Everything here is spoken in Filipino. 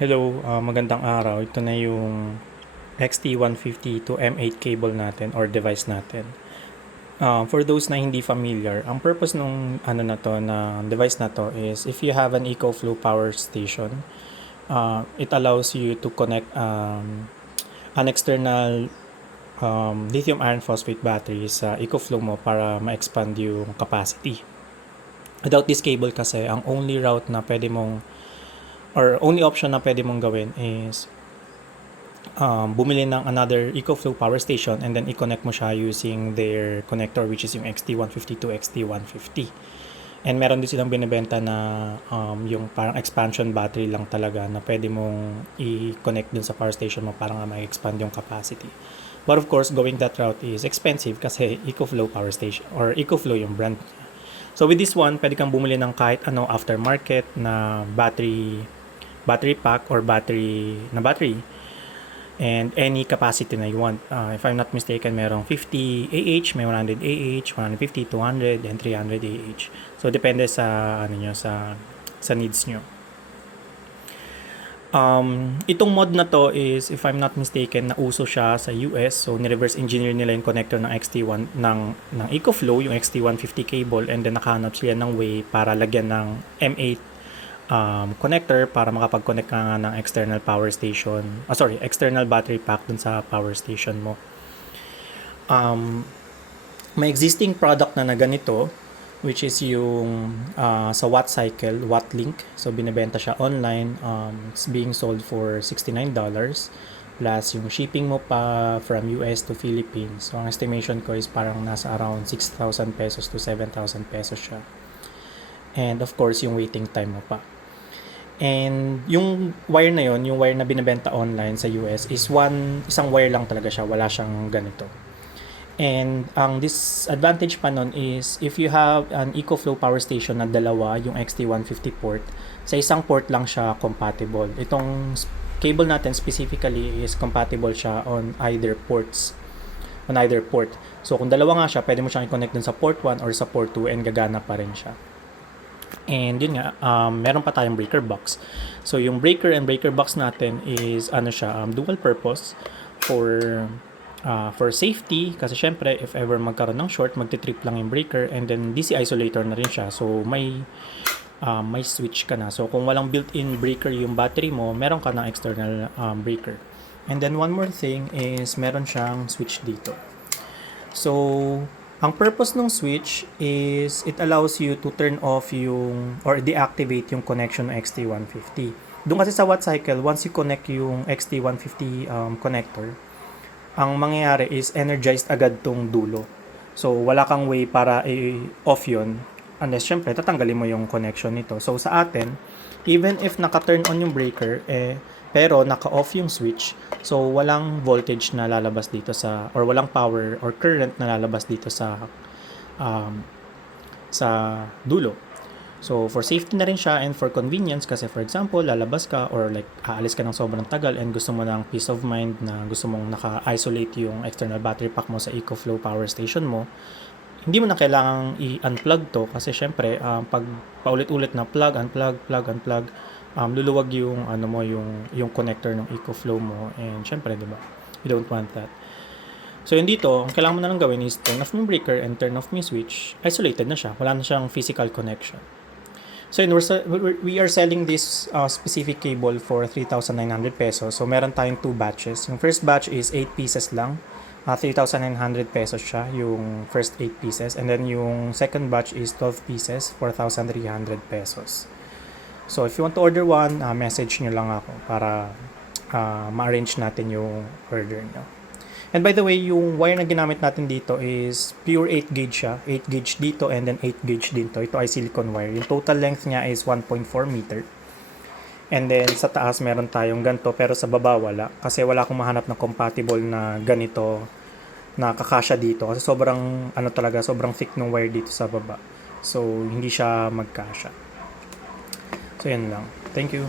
Hello, magandang araw. Ito na yung XT150 to M8 cable natin or device natin. For those na hindi familiar, ang purpose nung na device na to is if you have an EcoFlow power station, it allows you to connect an external lithium iron phosphate battery sa EcoFlow mo para ma-expand yung capacity. Without this cable kasi, ang only route na pwede mong or only option na pwede mong gawin is bumili ng another EcoFlow power station and then i-connect mo siya using their connector, which is yung XT150 to XT150. And meron din silang binibenta na yung parang expansion battery lang talaga na pwede mong i-connect dun sa power station mo para nga ma-expand yung capacity. But of course, going that route is expensive kasi EcoFlow power station or EcoFlow yung brand. So with this one, pwede kang bumili ng kahit ano aftermarket na battery pack or battery and any capacity na you want. If I'm not mistaken, merong 50 AH, may 100 AH, 150, 200, and 300 AH. So depende sa sa needs nyo. Itong mod na to is, if I'm not mistaken, nauso siya sa US. So ni-reverse engineer nila yung connector ng XT1 ng EcoFlow, yung XT150 cable, and then nakahanap sila ng way para lagyan ng M8 connector para makapag-connect ka nga ng external power station, external battery pack dun sa power station mo. May existing product na ganito, which is yung sa Watt Cycle, Watt Link. So binebenta siya online. It's being sold for $69 plus yung shipping mo pa from US to Philippines. So ang estimation ko is parang nasa around 6,000 pesos to 7,000 pesos siya. And of course, yung waiting time mo pa. And yung wire na yon, yung wire na binebenta online sa US is isang wire lang talaga siya, wala siyang ganito. And ang disadvantage pa nun is if you have an EcoFlow power station na dalawa, yung XT150 port, sa isang port lang siya compatible. Itong cable natin specifically is compatible siya on either port. So kung dalawa nga siya, pwede mo siyang i-connect dun sa port 1 or sa port 2 and gagana pa rin siya. And yun nga, meron pa tayong breaker box. So yung breaker and breaker box natin is dual purpose for safety, kasi syempre if ever magkaroon ng short, magti-trip lang yung breaker, and then DC isolator na rin siya. So may switch ka na. So kung walang built-in breaker yung battery mo, meron ka ng external breaker. And then one more thing is meron siyang switch dito. So ang purpose ng switch is it allows you to turn off or deactivate yung connection ng XT150. Doon kasi sa Watt Cycle, once you connect yung XT150 connector, ang mangyayari is energized agad tong dulo. So wala kang way para i-off yun unless syempre tatanggalin mo yung connection nito. So sa atin, even if naka-turn on yung breaker, pero naka-off yung switch, so walang voltage na lalabas dito or walang power or current na lalabas dito sa dulo. So for safety na rin siya and for convenience, kasi for example, lalabas ka or like aalis ka ng sobrang tagal and gusto mo ng peace of mind na gusto mong naka-isolate yung external battery pack mo sa EcoFlow power station mo, hindi mo na kailangang i-unplug to kasi syempre pag paulit-ulit na plug, unplug, luluwag yung yung connector ng EcoFlow mo, and syempre, 'di ba? You don't want that. So yun dito, ang kailangan mo na lang gawin is turn off yung breaker and turn off yung switch. Isolated na siya, wala na siyang physical connection. So yun, we are selling this specific cable for 3,900 pesos. So meron tayong 2 batches. Yung first batch is 8 pieces lang. 3,900 pesos siya, yung first 8 pieces. And then yung second batch is 12 pieces, 4,300 pesos. So if you want to order one, message nyo lang ako para ma-arrange natin yung order nyo. And by the way, yung wire na ginamit natin dito is pure 8 gauge siya. 8 gauge dito and then 8 gauge din to. Ito ay silicone wire. Yung total length niya is 1.4 meter. And then sa taas meron tayong ganito, pero sa baba wala. Kasi wala akong mahanap na compatible na ganito na kakasya dito. Kasi sobrang sobrang thick ng wire dito sa baba. So hindi siya magkasya. So yan lang. Thank you.